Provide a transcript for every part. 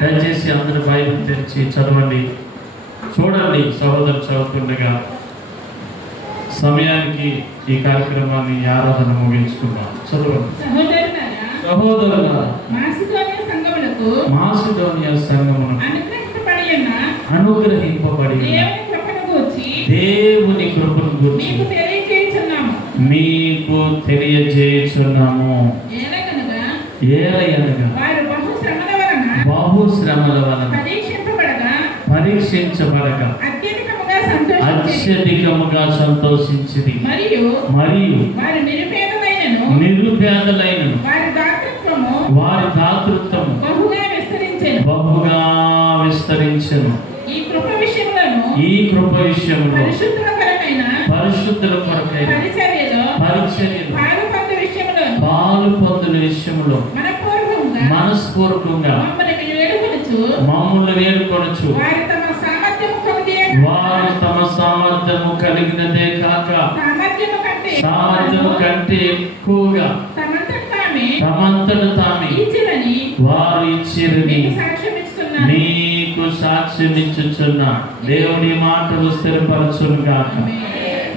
దయచేసి అందరూ బైబిల్ తెరిచి చదవండి. చూడండి, సహోదరు చదువుతుండగా సమయానికి ఈ కార్యక్రమాన్ని ఆరాధన ముగించుకుందాం. చదవండి. సహోదరులారా, మాసిదోనియా సంఘమునకు అనుగ్రహింపబడి దేవుని కృపను గురించి మీకు తెలియజేయుచున్నాము. ఏలయనగా బహు శ్రమల వలన పరీక్షించబడగా అత్యధికముగా సంతోషించింది. మరియు నిరుపేదలైనను వారి దాతృత్వము బహుగా విస్తరించెను. ఈ కృప విషయంలో పరిశుద్ధుల కొరకైన పరిచర్యలు పాలు పొందిన విషయంలో మనస్పూర్వకంగా మమ్మల్ని వేడుకొనొచ్చు. వారు తమ సామర్థ్యము కలిగినదే కాక సామర్థ్యము కంటే ఎక్కువగా తమంతట తామే వారు ఇచ్చిరని నీకు సాక్ష్యం ఇచ్చుచున్నా. దేవుని మాటలు స్థిరపరచును గాక.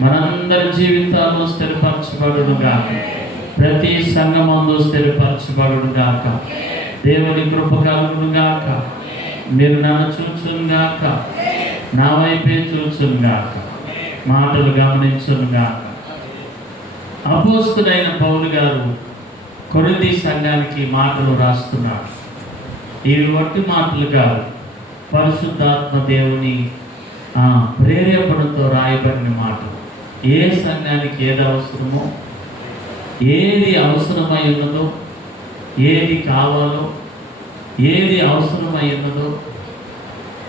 మనందరి జీవితాలు స్థిరపరచబడును గాక. ప్రతి సంఘమందు స్థిరపరచబడును గాక. దేవుని కృప కలుగును గాక. మీరు నన్ను చూచును గాక, నా వైపే చూచును గాక, మాటలు గమనించును గాక. అపోస్తలుడైన పౌలు గారు కొరింథీ సంఘానికి మాటలు రాస్తున్నారు. ఇవి వట్టి మాటలు కాదు, పరిశుద్ధాత్మ దేవుని ప్రేరేపణతో రాయబడిన మాటలు. ఏ సంఘానికి ఏది అవసరమో, ఏది అవసరమై ఉన్నదో, ఏది కావాలో, ఏది అవసరమై ఉన్నదో,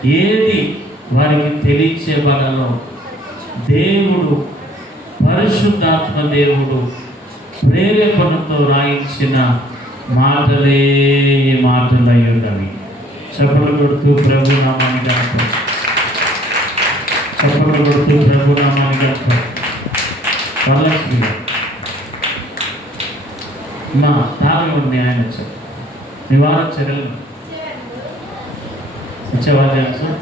ఏది వారికి తెలియచేయబడాలో దేవుడు, పరిశుద్ధాత్మ దేవుడు ప్రేరేపణతో రాయించిన మాటలే మాటలయ్యున్నవి. చప్పట్లు కొడుతూ ప్రభునామాన్ని గణపం. చప్పట్లు కొడుతూ ప్రభునామాన్ని గణపం. మా తాళం ఉంది, ఆయన వచ్చారు. నివారణ చర్యలు వచ్చేవాళ్ళు సార్.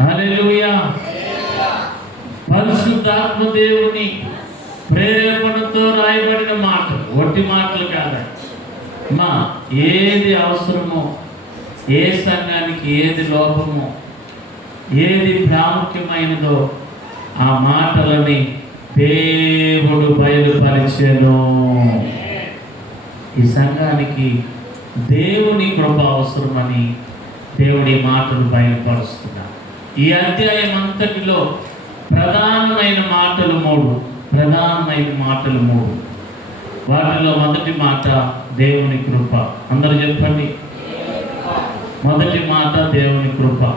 హల్లెలూయా. పరిశుద్ధాత్మ దేవుని ప్రేరేపణతో రాయబడిన మాటలు, ఒట్టి మాటలు కాదండి. మా ఏది అవసరమో, ఏ సంఘానికి ఏది లోపమో, ఏది ప్రాముఖ్యమైనదో ఆ మాటలని దేవుడు బయలుపరిచెను. ఈ సంఘానికి దేవుని కృప అవసరమని దేవుడి మాటలు బయలుపరుస్తున్నారు. ఈ అధ్యాయం అంతటిలో ప్రధానమైన మాటలు మూడు. వాటిలో మొదటి మాట దేవుని కృప. అందరూ చెప్పండి. మొదటి మాట దేవుని కృప.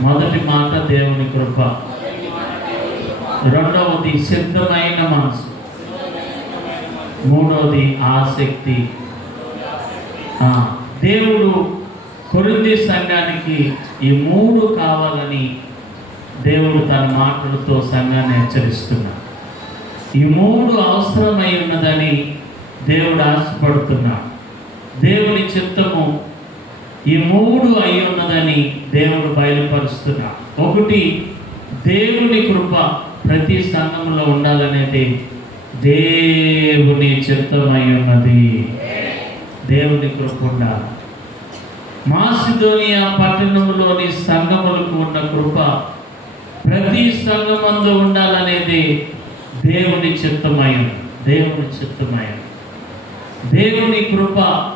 మొదటి మాట దేవుని కృప. రెండవది సిద్ధమైన మనసు. మూడవది ఆసక్తి. దేవుడు కొరింథీ సంఘానికి ఈ మూడు కావాలని దేవుడు తన మాటలతో సంఘాన్ని హెచ్చరిస్తున్నాడు. ఈ మూడు అవసరమై ఉన్నదని దేవుడు ఆశపడుతున్నాడు. దేవుని చిత్తము ఈ మూడు అయి ఉన్నదని దేవుడు బయలుపరుస్తున్నాడు. ఒకటి, దేవుని కృప ప్రతి సంఘంలో ఉండాలనేది దేవుని చిత్తమై ఉన్నది. దేవుని కృప ఉండాలి. మాసిదోనియా పట్టణంలోని సంఘములకు ఉన్న కృప ప్రతి సంఘమందు ఉండాలనేది దేవుని చిత్తమయం. దేవుని కృప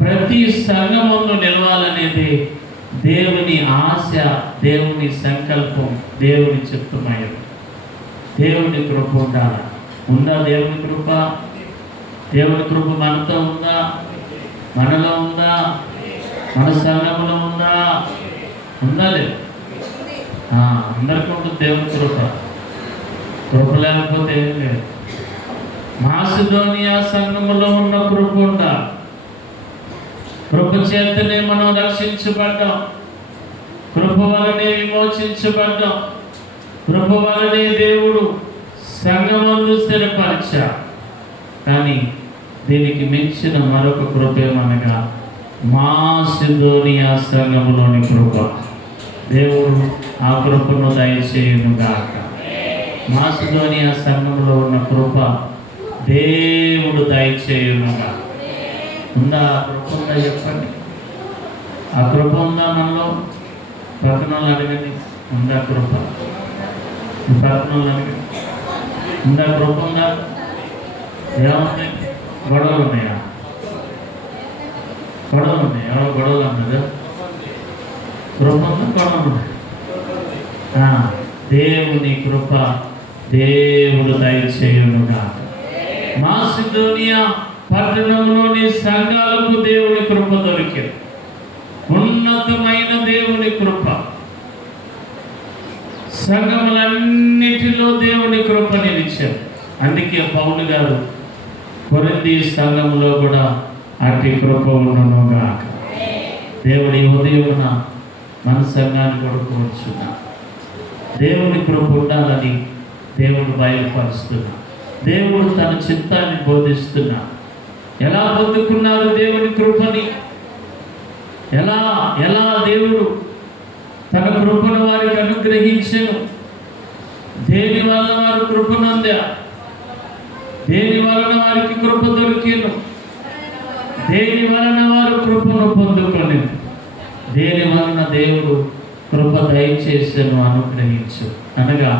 ప్రతి సంఘమందు నిలవాలనేది దేవుని ఆశ, దేవుని సంకల్పం, దేవుని చిత్తమయం. దేవుని కృప ఉండాలి. ఉందా దేవుని కృప? దేవుని కృప మనతో ఉందా? మనలో ఉందా? మన సంఘంలో ఉందా? లేదు? అందరికీ ఉంటుంది దేవుని కృప లేకపోతే ఏం లేదు. మాసిదోనియా సంఘములో ఉన్న కృప ఉండాలి. కృప చేతనే మనం రక్షించబడ్డాం. కృప వలనే విమోచించబడ్డాం. కృప వలనే దేవుడు సంఘమందు స్థిరపరిచాడు. కానీ దీనికి మించిన మరొక కృప ఏమనగా మాసిదోనియా సంఘములోని కృప. దేవుడు ఆ కృపను దయచేయునుగాక. మాసిదోనియా సంఘంలో ఉన్న కృప దేవుడు దయచేయునుగా. ఉందా ఆ కృప? ఉందా చెప్పండి. ఆ కృప ఉందా మనలో? పక్కన వాళ్ళు అడగండి, ఉందా కృప? పక్కన వాళ్ళు అడగండి, ఉందా కృప? ఉందా? ఏమున్నాయి? గొడవలు ఉన్నాయా? గొడవలు ఉన్నాయి. ఎవరో గొడవలు అన్నదా? కృప ఉందా? గొడవలు ఉన్నాయి. దేవుని కృప దేవుడు దయచేయునుగా. మాసిదోనియా పట్టణంలోని సంఘాలకు దేవుని కృప దొరికింది. ఉన్నతమైన దేవుని కృప. సంఘములన్నిటిలో దేవుని కృప నిలిచారు. అందుకే పౌలు గారు కొరింథీ సంఘములో కూడా అట్టి కృప ఉండునుగాక. దేవుడి ఉదయమున మన సంఘాన్ని కొడుకోవచ్చున్నా. దేవుని కృప ఉండాలని దేవుడు బయలుపరుస్తున్నా. దేవుడు తన చిత్తాన్ని బోధిస్తున్నా. ఎలా పొందుకున్నారు దేవుని కృపని? ఎలా దేవుడు తన కృపను వారికి అనుగ్రహించెను? దేని వలన వారు కృపనొందా? దేని వలన వారికి కృప దొరికేను? దేని వలన వారు కృపను పొందుకొని? దేని వలన దేవుడు కృప దయచేసను, అనుగ్రహించు అనగా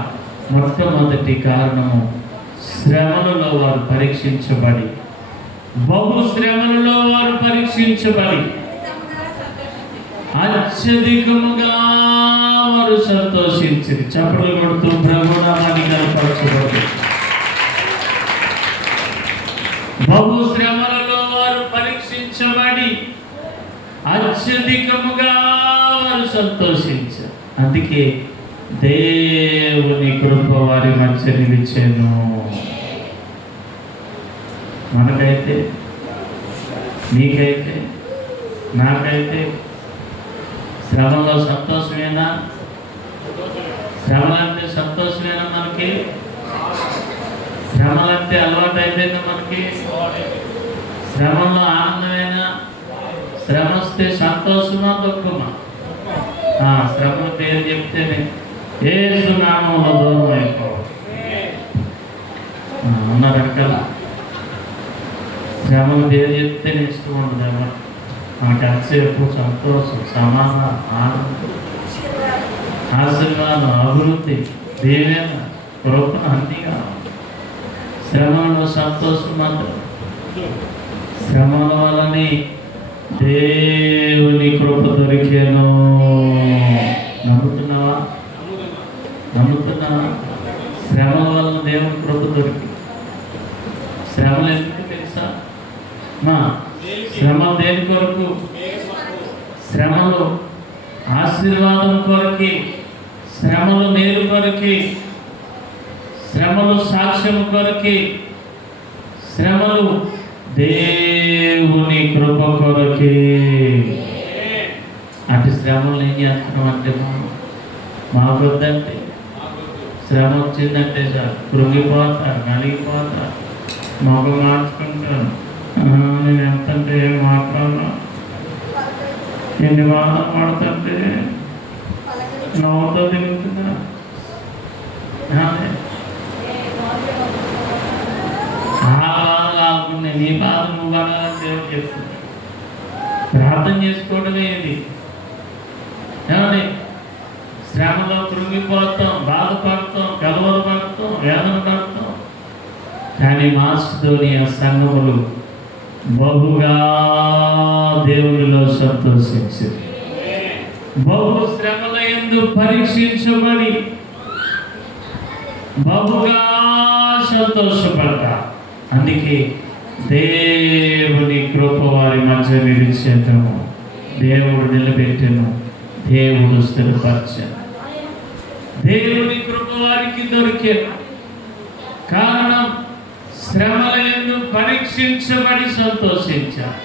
మొట్టమొదటి కారణము శ్రమలలో వారు పరీక్షించబడి, బహు శ్రమలలో వారు పరీక్షించబడి అత్యధికముగా వారు సంతోషించింది. చప్పట్లు కొడుతూ ప్రభునామాన్ని కనపరచబడి, బహు శ్రమలలో వారు పరీక్షించబడి అత్యధికముగా వారు సంతోషించారు. అందుకే దేవుని కృప వారి మధ్య నిలిచెను. మనకైతే, నీకైతే, నాకైతే శ్రమలో సంతోషమేనా? శ్రమలంటే సంతోషమేనా? మనకి శ్రమలంటే అలవాటు అయిపోయిందా? మనకి శ్రమలో ఆనందమేనా? శ్రమ వస్తే సంతోషమా దుఃఖమా? శ్రమల పేరు చెప్తేనే యేసు నామములో దూరం అయిపోవాలి. ఉన్నారు కదా, శ్రమల పేరు చెప్తేనే ఇష్టం ఉండదు ఎవరు. మనకి ఎంతసేపు సంతోషం, సమాధానం, ఆనందం, ఆశీర్వాదం, అభివృద్ధి, దీవెన, కృప అన్నీ కావాలి. శ్రమలో సంతోషం మాత్రం. శ్రమల వలని దేవుని కృప దొరికేను. నమ్ముతున్నావా? నమ్ముతున్నావా? శ్రమల వలన దేవుని కృప దొరికి. శ్రమలు ఎందుకు తెలుసా? శ్రమలు దేని కొరకు? శ్రమలు ఆశీర్వాదం కొరకి, శ్రమలు మేలు కొరకి, శ్రమలు సాక్ష్యం కొరకి, శ్రమలు దేవుని కృప కొరకి. అటు శ్రమలు ఏం చేస్తున్నాం అంటే, మాకొద్దంటే శ్రమ వచ్చిందంటే సార్ కృంగిపోతారు, నలిగిపోతారు, మొగ మార్చుకుంటారు. నేను ఎంతంటే ఏం మాట్లాడను, ఎన్ని బాధలు పడుతుంటే నవ్వుతో తిరుగుతున్నా. ఆ బాధ కాకుండా నీ బాధ నువ్వు పడాలని దేవుడు చెప్తుంది. ప్రార్థన చేసుకోవడమే ఇది. ఏమండి, శ్రమలో కృంగిపోతాం, బాధపడతాం, కలవలు పడతాం, వేదన పడతాం. కానీ మాసిదోనియా సంఘములు బహుగా దేవునిలో సంతోషించింది. బహు శ్రమల యందు పరీక్షించబడి బహుగా సంతోషపడ్డా. అందుకే దేవుని కృప వారి మధ్య నిలిచేను. దేవుడు నిలబెట్టెను, దేవుడు స్థిరపరచెను. దేవుని కృప వారికి దొరికేను. కారణం శ్రమల యందు పరీక్షించబడి సంతోషించారు.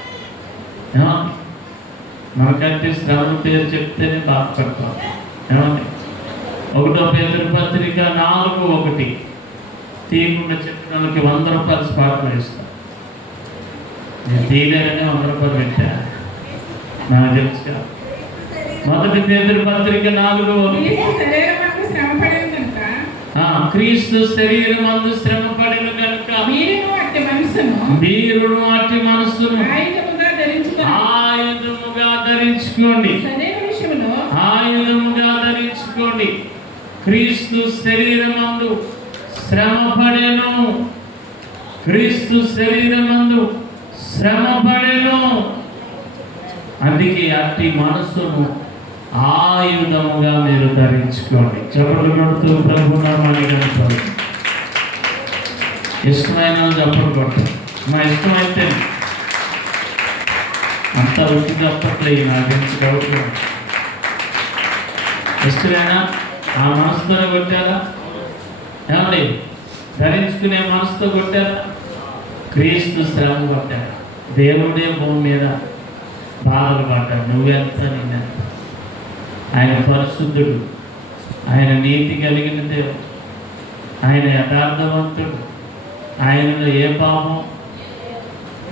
మనకంటే శ్రమ పేరు చెప్తేనే బాధపడతాం. ఏమండి, 1 పేతురు పత్రిక 4:1 తీయకుండా చెప్పిన వాళ్ళకి 100 రూపాయలు స్పాట్లో ఇస్తాం. నేను తీయలేదని 100 రూపాయలు పెట్టా, నాకు తెలుసుగా. 1 పేతురు పత్రిక 4 క్రీస్తు శరీరమందు శ్రమ పడిన కనుక మీరును అట్టి మనస్సును ఆయుధముగా ధరించుకోండి. ఆయుధముగా ధరించుకోండి. క్రీస్తు శరీరమందు శ్రమ పడెను. క్రీస్తు శరీరమందు శ్రమ పడెను. అందుకే అట్టి మనస్సును ఆయుధముగా మీరు ధరించుకోండి. చప్పట్లు కొడుతూ ప్రభు నామాన్ని కనపడు. ఇష్టమైన చప్పట్లు కొట్టాలి. నా ఇష్టమైతే అంత వచ్చి చప్పట్లేదు, నాకు తెలిసి డౌట్. ఇష్టమైనా ఆ మనసుతోనే కొట్టారా? ఏమండి, ధరించుకునే మనసుతో కొట్టారా? క్రీస్తు శ్రమ కొట్టారా? దేవుడే భూమి మీద బాధలు పడ్డాడు. నువ్వెంత నిన్న. ఆయన పరిశుద్ధుడు, ఆయన నీతి కలిగిన దేవుడు, ఆయన యథార్థవంతుడు. ఆయనలో ఏ పాపం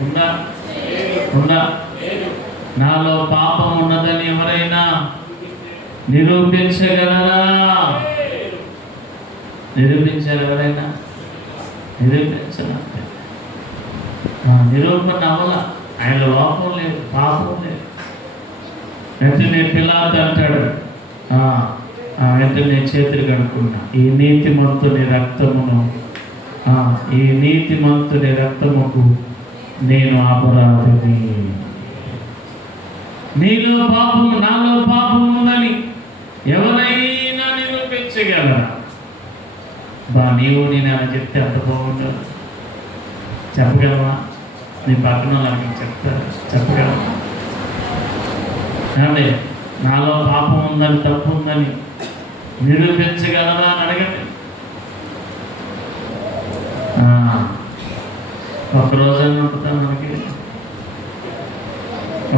ఉందా? నాలో పాపం ఉన్నదని ఎవరైనా నిరూపించగలరా? నిరూపించారు ఎవరైనా? నిరూపించరా? నిరూపణ అవ్వాల. ఆయన లోపం లేదు, పాపం లేదు. వెంటనే పిలాతు అంటాడు, వెంటనే చేతులు కడుక్కున్నా, ఈ నీతిమంతుని రక్తమును, ఈ నీతిమంతుని రక్తముకు నేను అపరాధిని. నీలో పాపము, నాలో పాపము ఉందని ఎవరైనా నిరూపించగలరా? నీవు నేను అలా చెప్తే అంత బాగుంటుంది. చెప్పగలవా? నీ పక్కన వాళ్ళకి చెప్తారా? చెప్పగలవా? ఏమండి, నాలో పాపం ఉందని, తప్పు ఉందని నిరూపించగలరా అని అడగండి. ఒకరోజైనా ఉంటుందా మనకి?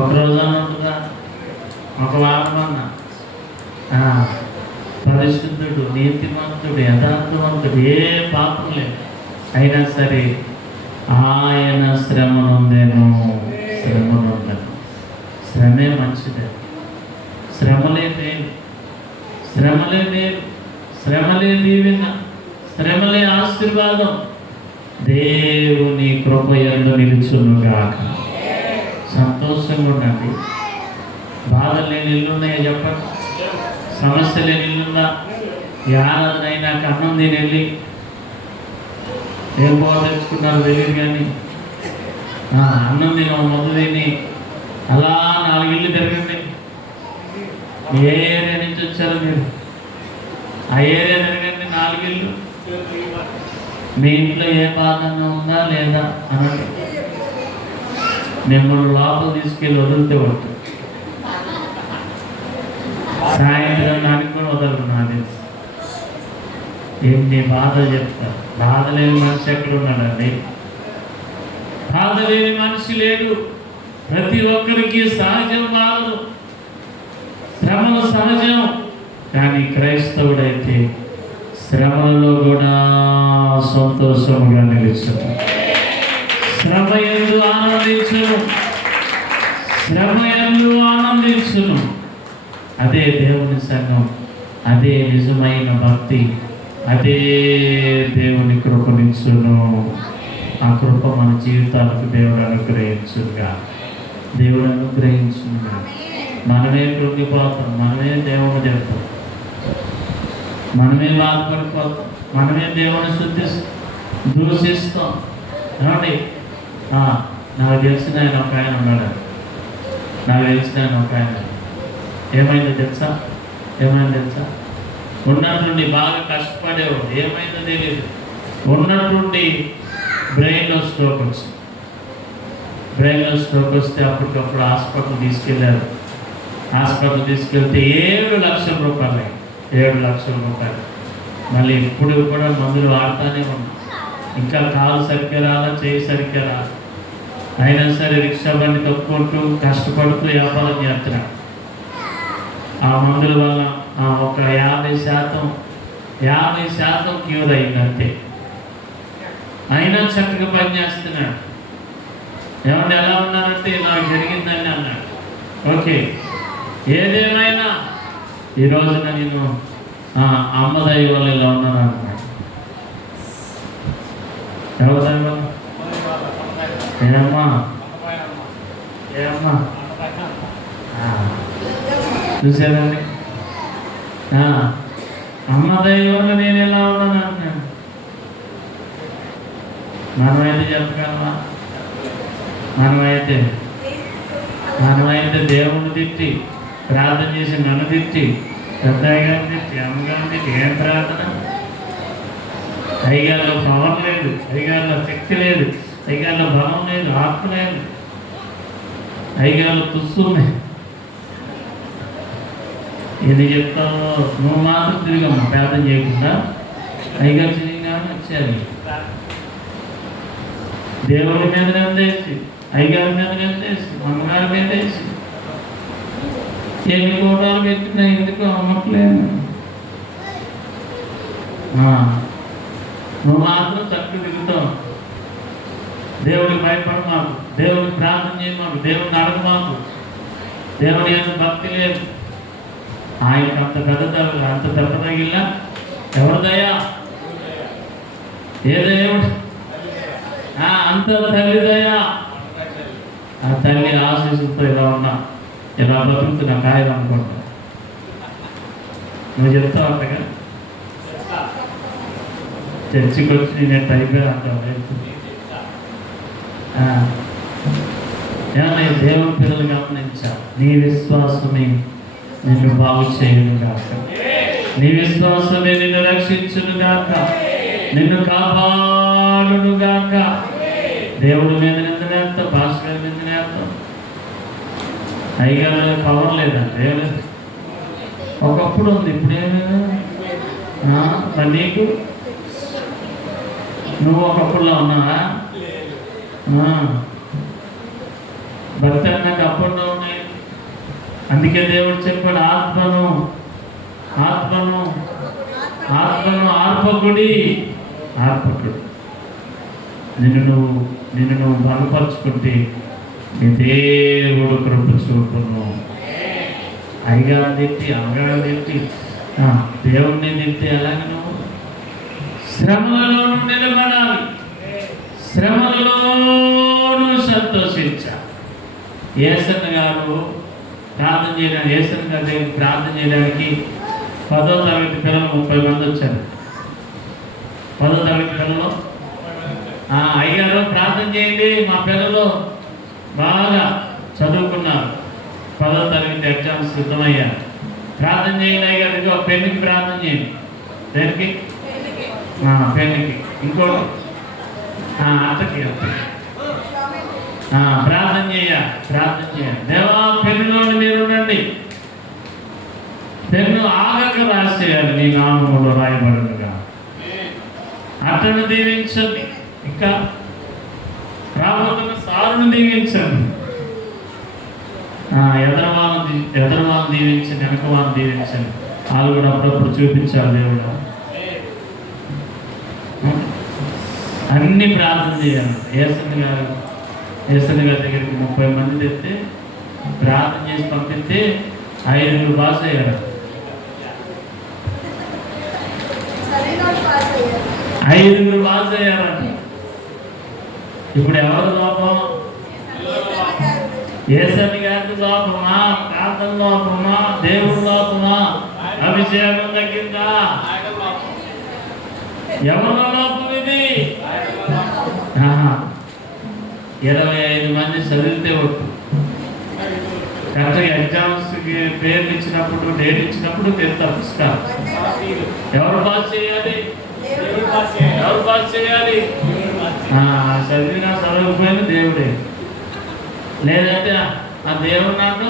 ఒకరోజైనా ఉంటుందా? ఒక వారం అన్నా పరిశుద్ధుడు, నీతిమంతుడు, యథార్థవంతుడు, ఏ పాపం లేదు. అయినా సరే ఆయన శ్రమనుందేను. శ్రమే మంచిదే. శ్రమలే మేలు, శ్రమలే మేలు, శ్రమలే దీవెన, శ్రమలే ఆశీర్వాదం. దేవుని కృప యందు నిలుచునుగాక. సంతోషంగా ఉండండి. బాధలు లేని ఇల్లున్నాయో చెప్పండి. సమస్య లేని ఇల్లుందా? ఈ ఆరాధన అయినాక అన్నం తిని వెళ్ళి ఏం బాగా తెచ్చుకున్నారో తెలియదు, కానీ అన్నం తిని మొదలు తిని అలా 4 ఇళ్ళు తిరగండి. ఏ ఏరియా నుంచి వచ్చారో మీరు ఆ ఏరియా తిరగండి, 4 ఇళ్ళు. మీ ఇంట్లో ఏ బాధన ఉందా లేదా అనండి. మిమ్మల్ని లోపల తీసుకెళ్ళి వదిలితే వద్దు. సాయంత్రం దానికి కూడా వదలరు. నాది ఎన్ని బాధలు చెప్తారు. బాధ లేని మనిషి ఎక్కడ ఉన్నాడండి? బాధ లేని మనిషి లేడు. ప్రతి ఒక్కరికి సహజం బాధలు, శ్రమలు సహజం. కానీ క్రైస్తవుడైతే శ్రమలలో కూడా సంతోషముగా నిలుచును. శ్రమ యందు ఆనందించును, శ్రమ యందు ఆనందించును. అదే దేవుని సంఘం, అదే నిజమైన భక్తి, అదే దేవుని కృపనిచ్చును. ఆ కృప మన జీవితాలకు దేవుడు అనుగ్రహించుగా. దేవుడు అనుగ్రహించుగా. మనమే కృంగిపోతాం, మనమే దేవుడు చెప్తాం, మనమే బాధపడిపోతాం, మనమే దేవుని దూషిస్తాం. ఏమండి, నాకు తెలిసిన ఆయన ఒక ఆయన ఉన్నాడు. నాకు తెలిసిన ఆయన ఒక ఆయన ఏమైందో తెలుసా? ఉన్నట్టుండి బాగా కష్టపడేవాడు. ఏమైందో తెలియదు. ఉన్నట్టుండి బ్రెయిన్లో స్ట్రోక్ వచ్చింది. బ్రెయిన్లో స్ట్రోక్ వస్తే అప్పటికప్పుడు హాస్పిటల్ తీసుకెళ్ళారు. హాస్పిటల్ తీసుకెళ్తే 7 లక్షల రూపాయలు. 7 లక్షల రూపాయలు. మళ్ళీ ఇప్పుడు కూడా మందులు వాడుతూనే ఉన్నాం. ఇంకా కాలు సరిగ్గా రాలా, చేయి సరిగ్గా రాలా. అయినా సరే రిక్షా బండి తప్పుకుంటూ కష్టపడుతూ వ్యాపారం చేస్తున్నాడు. ఆ మందుల వల్ల ఒక 50% క్యూర్ అయిందంతే. అయినా చక్కగా పనిచేస్తున్నాడు. ఏమన్నా ఎలా ఉన్నారంటే ఇలా జరిగిందని అన్నాడు. ఓకే, ఏదేమైనా ఈ రోజున నేను అమ్మ దయ వల్ల ఇలా ఉన్నాను అన్నాడు. ఎవరి దయ వల్ల? ఏమ్మా ఏమ్మా చూసారండి, అమ్మ దయ వల్ల నేను ఎలా ఉన్నాను అంటున్నాను. మనమైతే చెప్పగలమా? మనమైతే దేవుణ్ణి తిట్టి ప్రార్థన చేసి నన్ను తిట్టి పెద్దగారిని తిట్టి అమ్మగారిని తిట్టి ఏం ప్రార్థన? అయ్యగారిలో పవర్ లేదు, అయ్యగారిలో శక్తి లేదు, అయ్యగారిలో బలం లేదు, ఆత్మ లేదు, అయ్యగారిలో తుస్సున్నాయి. ఇది చెప్తావు నువ్వు మాత్రం తిరిగమ్మా ప్రార్థన చేయకుండా. అయ్యగారు తిరిగినామని వచ్చారు, దేవుడి మీద నిందేసి, అయ్యగారి మీద నిందేసి, అమ్మగారి మీద వేసి ఎన్ని కోటాలు పెట్టినా ఎందుకు అమ్మట్లేదు. నువ్వు మాత్రం చక్కగా దిగుతావు. దేవుడికి భయపడ మాకు, దేవుడికి ప్రార్థన చేయమాకు, దేవుడిని అడగ మాకు. దేవుడి యొక్క భక్తి లేదు. ఆయనకు అంత పెద్ద తగిలినా ఎవరిదయ్యా? ఏ దేవుడు? అంత తల్లిదయ్యా. ఆ తల్లి ఆశీస్సుతో ఇలా ఉన్నా, ఇలా బతుకుతున్నా కాయలు అనుకుంటా. నువ్వు చెప్తావు అంతగా చర్చికి వచ్చి నేను అయిపోయాను అంటావు. ఏమన్నా దేవుని పిల్లలు గమనించావు, నీ విశ్వాసమే నిన్ను బాగు చేయను గాక, నీ విశ్వాసమే నిన్ను రక్షించును గాక, నిన్ను కాపాడును గాక. దేవుడి మీద నిందనేస్తాం, భాస్కర్ మీద నేస్తాం. అయ్యగారు పవర్ లేదంటే ఒకప్పుడు ఉంది, ఇప్పుడు ఏమైనా మరి నీకు నువ్వు ఒకప్పుడులో ఉన్నావా? భక్తి అన్నాక అప్పుడులో ఉన్నాయి. అందుకే దేవుడు చెప్పాడు, ఆత్మను ఆత్మను ఆత్మను ఆర్పకుడి. నిన్ను నువ్వు బలపరుచుకుంటే నీ దేవుడు కృప చూపును. అయ్యగారు తిట్టి అమ్మగారు తిట్టి దేవుడిని తిట్టి అలాగే నువ్వు శ్రమలలోనూ నిలబడాలి, శ్రమలలోనూ సంతోషించాలి. యేసన్న గారు ప్రార్థన చేయడానికి, యేసన్న గారి దగ్గర ప్రార్థన చేయడానికి 10వ తరగతి పిల్లలు 30 మంది వచ్చారు. 10వ తరగతి పిల్లలు అయ్యారు ప్రార్థన చేయండి, మా పిల్లలు బాగా చదువుకున్నారు, 10వ తరగతి ఎగ్జామ్స్ సిద్ధమయ్యారు, ప్రార్థన చేయండి అయ్యారు. పెన్నుకి ప్రార్థన చేయండి. దేనికి? పెన్నుకి. ఇంకోటి అత్తకి ప్రార్థన చేయాలి. దేవా పెన్నులో మీరు ఉండండి, పెన్ను ఆగక రాసేయాలి, నీ నామములో రాయబడునుగా. అతను దీవించండి, ఇంకా రాబోతున్న సారును దీవించండి. ఎదరవాళ్ళని దీవించండి, వెనక వాళ్ళని దీవించండి. వాళ్ళు కూడా అప్పుడప్పుడు చూపించాలి దేవుడు. అన్ని ప్రార్థన చేయాలి. యేసన్న గారి దగ్గరికి 30 మంది తెస్తే ప్రార్థన చేసి పంపిస్తే 5 పాస్ అయ్యారు. 5 పాస్ అయ్యారంట. ఇప్పుడు ఎవరు లోపం? యేసన్న గారి లోపమా? ప్రార్థన లోపమా? దేవుడు లోపమా? అభిషేకం తగ్గిందా? ఎవరిలో లోపం ఇది? 25 మంది చదివితే ఒట్టు. కరెక్ట్గా ఎగ్జామ్స్కి పేర్లు ఇచ్చినప్పుడు, డేట్ ఇచ్చినప్పుడు తెస్తారు పుస్తకాలు. ఎవరు పాస్ చేయాలి? చదివినా చదవకపోయినా దేవుడే. లేదంటే ఆ దేవుడు నాకు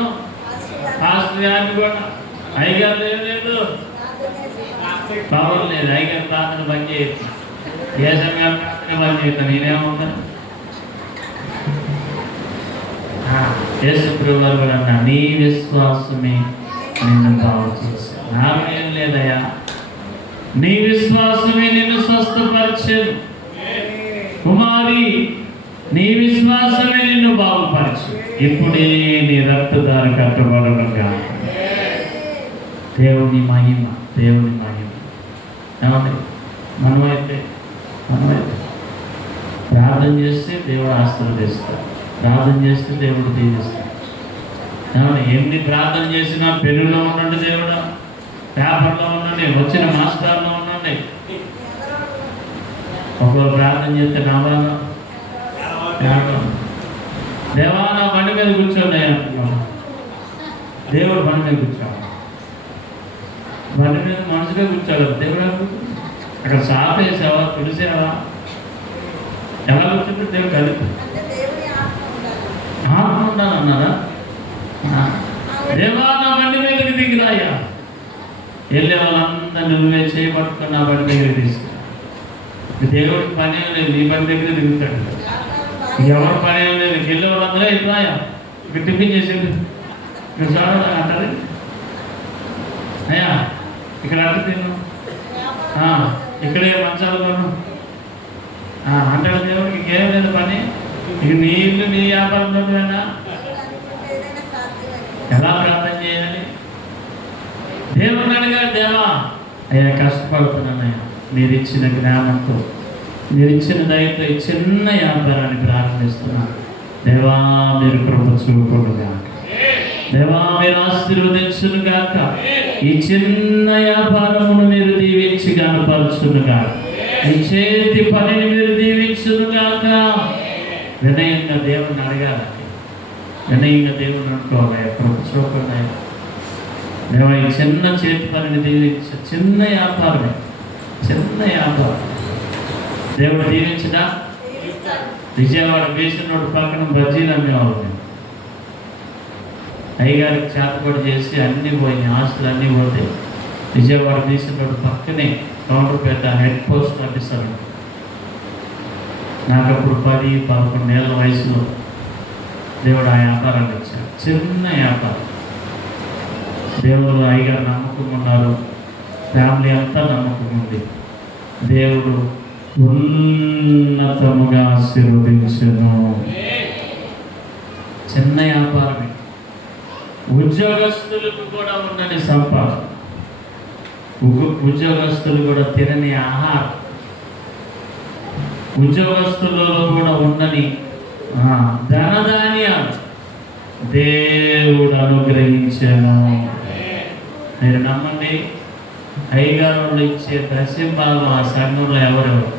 పాస్టర్ గారిని కూడా అయ్యగారు లేదు, పవర్ లేదు, అయ్యగారు ప్రార్థన బంద్ చేయొచ్చు, ఏసం గారు ప్రార్థన బంద్ చేస్తాను. నేనేమవుతాను? యేసు ప్రభువు కూడా అన్నా, నీ విశ్వాసమే నిన్ను బాగు చేశాను. నాకేం లేదయ్యా, నీ విశ్వాసమే నిన్ను స్వస్థపరిచాను. కుమారి నీ విశ్వాసమే నిన్ను బాగుపరచు. ఇప్పుడే నీ రక్తదారి కట్టబడనుగా. దేవుని మహిమ, దేవుని మహిమ. ఏమండి, మనమైతే ప్రార్థన చేస్తే దేవుడు ఆశీర్వదిస్తాడు, ప్రార్థన చేస్తే దేవుడు దీవిస్తాడు. ఏమండి, ఎన్ని ప్రార్థన చేసినా పెరుగులో ఉండండి దేవుడు, పేపర్లో ఉండండి, వచ్చిన మాస్టర్లో ఉండండి. ఒకరు ప్రార్థన చేస్తే నవ్వాలా, దేవా నా బండి మీద కూర్చోండి అంటున్నాడు. దేవుడు బండి మీద కూర్చోవాలి, బండి మీద మనుషులే కూర్చోవాలి. దేవుడు అక్కడ సాప వేసావా, తుడిసావా, ఎలా కూర్చుంటే దేవుడు కలిపి ఆత్మ ఉండాలన్నారా? దేవా నా బండి మీదకి దిగిరాయ్యా. వెళ్ళే వాళ్ళందరూ నువ్వే చేయబట్టుకుని నా బండి దగ్గర తీసుకురా. దేవుడికి పని ఏం లేదు, నీ బండి దగ్గర దిగుతాడు. ఎవరి పని ఏం లేదు, వెళ్ళే వాళ్ళందరూ ఇట్లాయా ఇక్కడ టిఫిన్ చేసేది, ఇక్కడ చూడాలి అంటారు. అయ్యా ఇక్కడ అడ్డు తిను, ఇక్కడే మంచాలు కొను అంటాడు. దేవుడికి ఇంకేం లేదు పని. ఇక నీ ఇల్లు నీ వ్యాపారంలోనైనా ఎలా ప్రార్థన చేయాలి? దేవుడిని అడిగాడు, దేవా అయ్యా కష్టపడుతున్నానయ్యా, మీరు ఇచ్చిన జ్ఞానంతో, మీరు ఇచ్చిన దయతో ఈ చిన్న వ్యాపారాన్ని ప్రారంభిస్తున్నాను. దేవా మీరు కృప చూపుడుగా, దేవా మీరు ఆశీర్వదించునుగాక. ఈ చిన్న వ్యాపారమును మీరు దీవించి కనపరచునుగా, ఈ చేతి పనిని మీరు దీవించునుగాక. వినయంగా దేవుని అడగాలండి, వినయంగా దేవుని అనుకోవాలి. కృప చూపండి దేవా, ఈ చిన్న చేతి పనిని దీవించు. చిన్న వ్యాపారమే, చిన్న వ్యాపారం దేవుడు దీవించడా? విజయవాడ బేసిన రోడ్డు పక్కన బజ్జీలు అమ్మేవాళ్ళు. మేము అయ్యగారికి చేతపడి చేసి అన్నీ పోయినాయి, ఆస్తులు అన్నీ పోతాయి. విజయవాడ బేసిన రోడ్డు పక్కనే కౌంటర్పేట హెడ్ పోస్ట్ ఆఫీసర్. నాకు అప్పుడు 10-11 ఏళ్ళ వయసులో దేవుడు ఆ వ్యాపారాన్ని ఇచ్చాడు. చిన్న వ్యాపారం. దేవుడు అయ్యగారు నమ్మకం ఉన్నారు, ఫ్యామిలీ అంతా నమ్మకం ఉంది. దేవుడు ఉన్నతముగా ఆశీర్వదించును. చిన్న వ్యాపారమే. ఉద్యోగస్తులకు కూడా ఉండని సంపాదన, ఉద్యోగస్తులు కూడా తినని ఆహారం, ఉద్యోగస్తులలో కూడా ఉండని ధనధాన్యాలు దేవుడు అనుగ్రహించాను. మీరు నమ్మండి, అయ్యగారు వాళ్ళు ఇచ్చే దశంభాగం ఆ సంఘంలో ఎవరెవరు,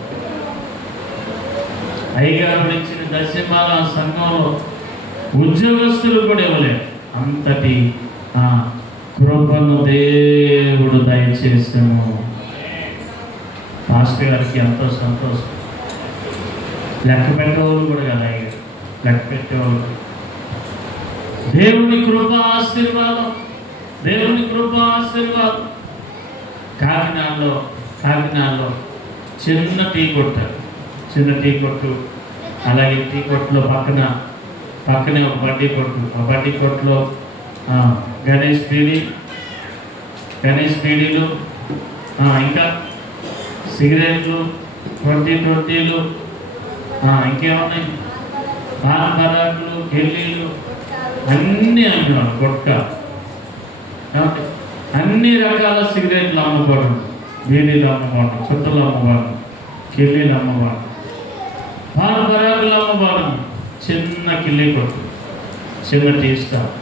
అయ్యగారు ఇచ్చిన దశంభాగం ఆ సంఘంలో ఉద్యోగస్తులు కూడా ఇవ్వలేరు. అంతటి కృపను దేవుడు దయచేసాము. మాస్టర్ గారికి ఎంతో సంతోషం. లెక్క పెట్టేవాళ్ళు కూడా కదా అయ్యారు, లెక్క పెట్టేవాళ్ళు. దేవుని కృప ఆశీర్వాదం, దేవుని కృప ఆశీర్వాదం. కాకినాడలో చిన్న టీ కొట్టు, అలాగే టీ కొట్టులో పక్కనే ఒక బడ్డీ కొట్టు. ఆ బడ్డీ కొట్టులో గణేష్ బీడీలు, ఇంకా సిగరెట్లు, 20 ఇంకేమున్నాయి, పరాకులు, కెల్లీలు అన్నీ అమ్మేవాడు. కొట్ట అన్ని రకాల సిగరెట్లు అమ్ముకోవడం, బీడీలు అమ్ముకోవడం, చుట్టలు అమ్ముకోవడం, కిల్లీలు అమ్ముకోవడం, పరాకులు అమ్ముకోవడం. చిన్న కిల్లీ కొట్టు, చిన్న టీ స్టాల్.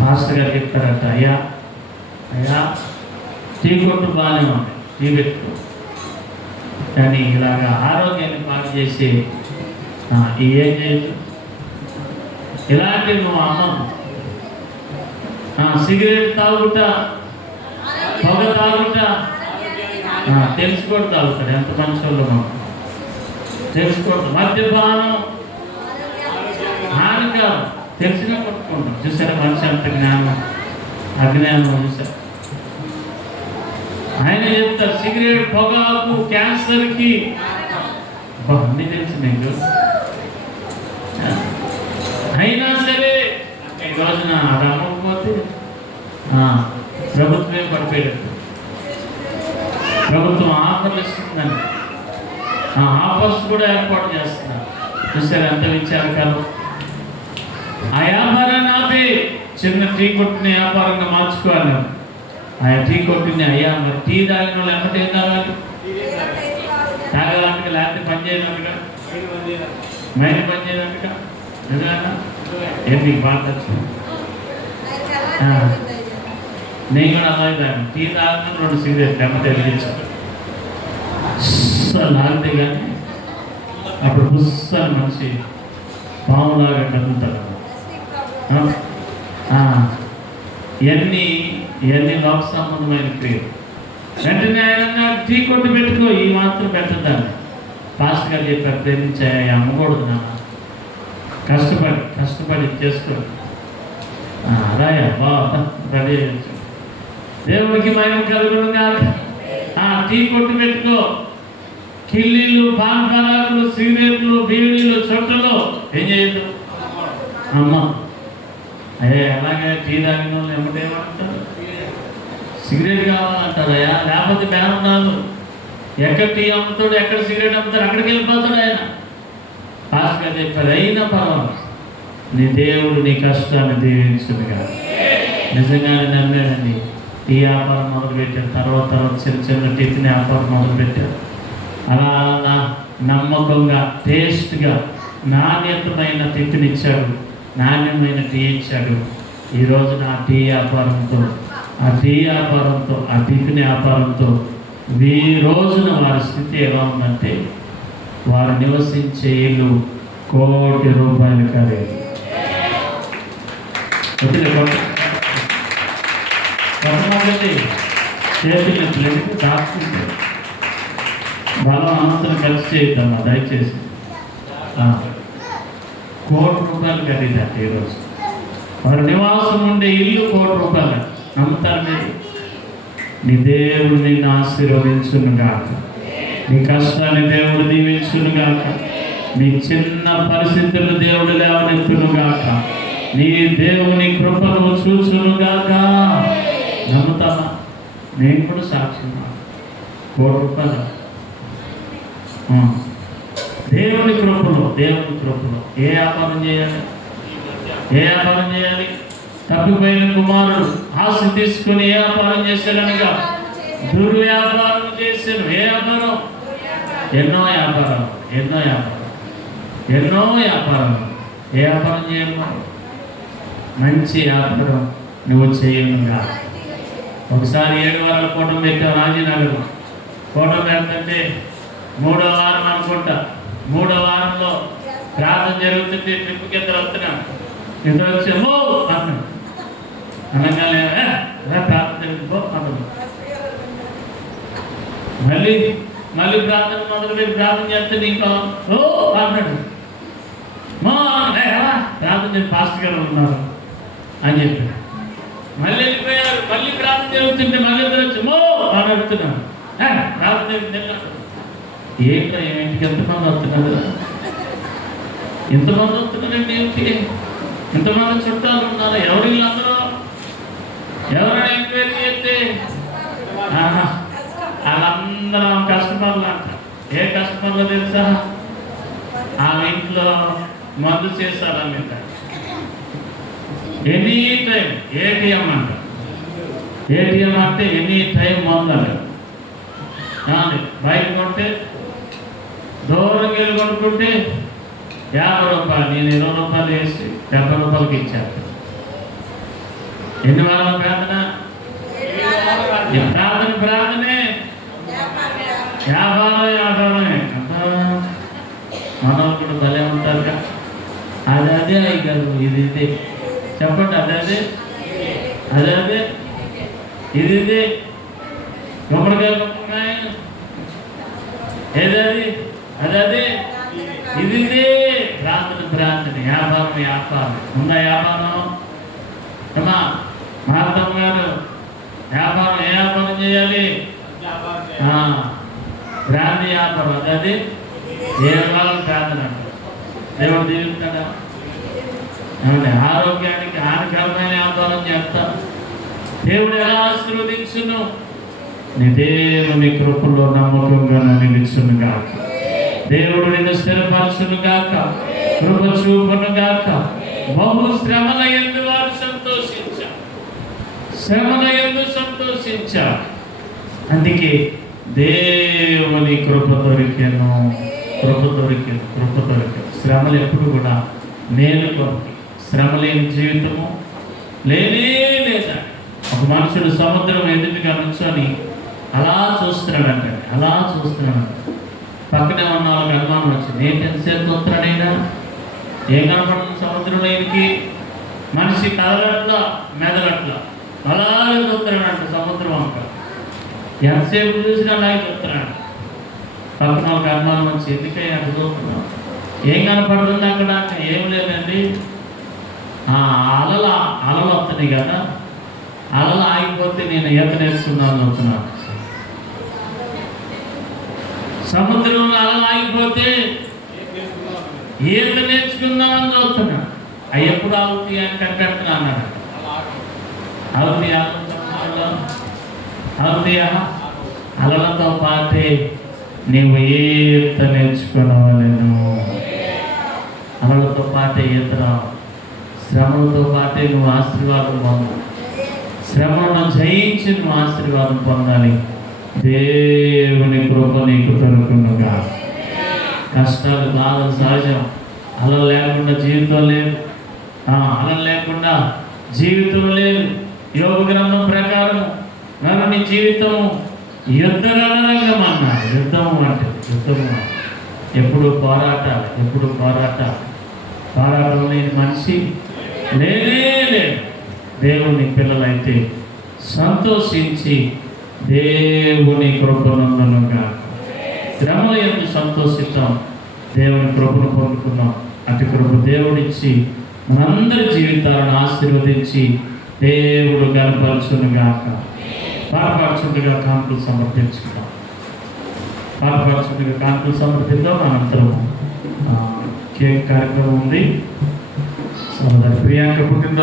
మాస్టర్ గారు చెప్తారట, అయ్యా టీ కొట్టు బాగానే ఉంది, టీ పెట్టుకో, కానీ ఇలాగా ఆరోగ్యాన్ని పాటు చేసి ఏం చేయొచ్చు, ఇలాంటివి నువ్వు అమ్మవు. సిగరెట్ తాగుతా, పొగ తాగుతా, తెలుసుకోవడం తాగుతాడు. ఎంత మంచి వాళ్ళు మనం తెలుసుకోవడం. మద్యపానం హానికరం తెలిసినా కొట్టుకుంటాం. చూసారా మనిషి అంత జ్ఞానం, అజ్ఞానం చూసారు. ఆయన చెప్తారు సిగరెట్, పొగాకు క్యాన్సర్కి అన్నీ తెలుసు మీకు. అయినా సరే ఈ రోజున అది అమ్మకపోతే ప్రభుత్వమే పడిపోయాడు. ప్రభుత్వం ఆఫర్లు ఇస్తుందని ఆఫర్స్ కూడా ఏర్పాటు చేస్తున్నారు. చూసారు ఎంత విచారకాలం. ఆ వ్యాపారాన్ని ఆపి చిన్న టీ కొట్టిన వ్యాపారంగా మార్చుకోవాలి. ఆ టీ కొట్టింది అయ్యా మరి టీ తాగిన వాళ్ళు ఎమ్మటే ఏం తాగాలి? తాగడానికి లేకపోతే పని చేయడానికి మైండ్ పని చేయడానికి నిజంగా ఏం మీకు బాగా నేను కూడా అలాగే తాగాను. టీ తాగిన 2 సిగరెట్లు ఎమ్మటే వెలిగించాను. లాగితే కానీ అప్పుడు పుస్తకాలు మనిషి పాములాగా కదులుతాడు. ఇవన్నీ లోక సంబంధమైన క్రియలు. వెంటనే ఆయన టీ కొట్టు పెట్టుకో, ఈ మాత్రం పెట్టద్దాన్ని పాస్టర్ గారు చెప్పారు, ప్రేమించా అమ్మకూడదు నాన్న, కష్టపడి చేసుకోండి. రాయా బాగా రెడీ అయ్యచ్చు. దేవుడికి మహిమ కలుగును కాదు. టీ కొట్టు పెట్టుకో, కిల్లీలు, పాన్ పరాకులు, సిగరెట్లు, బీడీలు, చుట్టలు ఏం చేయదు అమ్మ. అలాగే టీ తాగిన వాళ్ళు ఏమంటారు? సిగరెట్ కావాలంటారయ్యా, లేకపోతే బేరన్నాను. ఎక్కడ టీ అమ్ముతాడు, ఎక్కడ సిగరెట్ అమ్ముతాడు, అక్కడికి వెళ్ళిపోతాడు ఆయన. పాస్టర్ చెప్పారు, అయినా పర్వాలేదు, నీ దేవుడు నీ కష్టాన్ని దీవించుకుని కాదు. నిజంగానే నమ్మాడండి. టీ వ్యాపారం మొదలుపెట్టారు. తర్వాత చిన్న టిఫిన్ వ్యాపారం మొదలుపెట్టారు. అలా నమ్మకంగా, టేస్ట్గా, నాణ్యతమైన టిఫిన్ ఇచ్చాడు, నాణ్యమైన టీ ఇచ్చాడు. ఈరోజు నా టీ వ్యాపారంతో, ఆ టిఫిన్ వ్యాపారంతో ఈ రోజున వారి స్థితి ఎలా ఉందంటే, వారు నివసించే ఇల్లు ₹1 కోటి ఖరీదు. కొంతమంది చేతులు దాచుకుంటారు. బలం అనంతరం కలిసి చేద్దామా దయచేసి. ₹1 కోటి ఖరీదంటే ఈరోజు వారి నివాసం ఉండే ఇల్లు ₹1 కోటి. నమ్ముతారు మీరు? నీ దేవుడు నిన్ను ఆశీర్వదించును గాక, నీ కష్టాన్ని దేవుడు దీవించును గాక, నీ చిన్న పరిస్థితులను దేవుడు లేవనెత్తును గాక, నీ దేవుని కృపను చూచును గాక. నమ్ముతావా? నేను కూడా సాక్షి. ₹1 దేవుని కృపలో ఏ వ్యాపారం చేయాలి? తప్పిపోయిన కుమారుడు ఆశ తీసుకుని ఏ వ్యాపారం చేశాడనగా దుర్వ్యాపారం చేశాను. ఏ వ్యాపారం? ఎన్నో వ్యాపారం. ఏ వ్యాపారం చేయను? మంచి వ్యాపారం నువ్వు చేయనుగా. ఒకసారి 7 వారాల కూటమి పెట్టావు రాజీనగర్. కూటమి పెడుతుంటే 3వ వారం అనుకుంటా, 3వ వారంలో ప్రార్థన జరుగుతుంటే ట్రిప్ కింద వస్తున్నాను. ఇద్దరు వచ్చేమో అన్నాడు. అనగానే ప్రార్థన జరుగుతుందో అన్నాడు. మళ్ళీ ప్రార్థన మొదలుపెట్టి ప్రార్థన చేస్తే నీకు అన్నాడు. ప్రార్థన పాస్టర్ గారు ఉన్నారు అని చెప్పాడు. మళ్ళీ వెళ్ళిపోయారు. మళ్ళీ ప్రార్థన జరుగుతుంటే మళ్ళీ ఇద్దరు వచ్చి అని అడుగుతున్నాను. ప్రార్థన జరుగుతుంది. ఏంటో ఇంటికి ఎంతమంది వస్తున్నారు? ఎంతమంది వస్తున్నారండి ఇంటికి? ఇంతమంది చుట్టాలు ఉన్నారు. ఎవరు వీళ్ళందరూ? ఎవరైనా ఎంక్వైరీ చేస్తే వాళ్ళందరూ కస్టమర్లు అంట. ఏ కస్టమర్లు తెలుసా? ఆ ఇంట్లో మందు చేస్తారన్నట. ఎనీ టైం ఏటీఎం అంట. ఏటీఎం అంటే ఎనీ టైం మందు అంట. బయట కొంటే దూరంగా వెళ్ళి కొనుక్కుంటే ₹50. నేను ₹20 వేసి ₹70 ఇచ్చాను. ఎన్ని వారాల ప్రార్థన? ప్రార్థనే వ్యాపారమే. మనోళ్ళు కూడా భలే ఉంటారుగా. అదే అయ్యారు. ఇది చెప్పండి. అదే ఇది గుమ్మడికాయ ఏదది అదే ఇది ప్రార్థన వ్యాపారం ఉందా? వ్యాపారం అమ్మా భారతమ్మ గారు వ్యాపారం ఏ వ్యాపారం చేయాలి? బ్రాంతి వ్యాపారం. అదే దేవుడు ప్రార్థన అంటారు. దేవుడు దీవిస్తాడా? ఆరోగ్యానికి హానికరమైన వ్యాపారం చేస్తారు. దేవుడు ఎలా ఆశీర్వదించును? నీ దేవుని కృపలో నమ్మకంగా నిలుచును కాక. దేవుడు నిన్ను స్థిరపరచును గాక, కృప చూపును గాక. బహు శ్రమల యందు వారు సంతోషించారు, శ్రమల యందు సంతోషించారు. అందుకే దేవుని కృప దొరికెను, కృప దొరికెను, కృప దొరికెను. శ్రమలు ఎప్పుడు కూడా మేలు కొరకు. శ్రమ లేని జీవితము లేనే లేదా. ఒక మనుషుడు సముద్రం ఎదుటిగా నుంచొని అలా చూస్తున్నాడంట, అలా చూస్తున్నాడు. పక్కనే ఉన్న వాళ్ళకి అనుమానం వచ్చింది, ఏంటి ఎంతసేపు చూస్తున్నాడైనా, ఏం కనపడుతుంది సముద్రంలో? ఈయనకి మనిషి కదలట్లా మెదలట్లా, అలాగే చూస్తున్నాడంట సముద్రం అంట. ఎంతసేపు చూసినా అలాగే చూస్తున్నాడు. పక్కన వాళ్ళకి అనుమానం వచ్చి, ఎందుకయ్యా అక్కడ చూస్తున్నాం, ఏం కనపడుతుంది అక్కడ? ఏం లేదండి, అలలు వస్తున్నాయి కదా, అలలు ఆగిపోతే నేను ఈత నేర్చుకున్నాను చూస్తున్నాను. సముద్రంలో అలలు ఆగిపోతే ఈత నేర్చుకుందామని చూస్తున్నాడు. అవి ఎప్పుడు ఆగుతాయి అని కట్టెడుతున్నా అన్నాడు. అవుతాయా? అవుతాయా? అలలతో పాటే నీవు ఈత నేర్చుకోవాలను. అలలతో పాటే ఈత రావు. శ్రమలతో పాటే నువ్వు ఆశీర్వాదం పొందాలి. శ్రమను జయించి నువ్వు ఆశీర్వాదం పొందాలి. దేవుని కృప నీకు దొరుకునుగా. కష్టాలు బాధలు సహజం. అలలు లేకుండా జీవితం లేదు, అలలు లేకుండా జీవితం లేదు. యోగ గ్రంథం ప్రకారం నీ జీవితం యుద్ధరంగం అన్నాడు. యుద్ధము అంటే ఎప్పుడు పోరాటాలు, ఎప్పుడు పోరాటాలు. పోరాటం లేని మనిషి లేనే లేదు. దేవుని పిల్లలైతే సంతోషించి దేవుని కృపనందునుగా. శ్రమల యందు సంతోషిద్దాం, దేవుని కృపను పొందుకున్నాం. అటు కృప దేవుడిచ్చి మనందరి జీవితాలను ఆశీర్వదించి దేవుడు గనపరచునుగాక. పాపపరచుగా కానుకలు సమర్పించుకుందాం. పాపపరచుగా కానుకలు సమర్పిద్దాం. అనంతరం కేక్ కార్యక్రమం ఉంది. ప్రియాంక పుట్టిన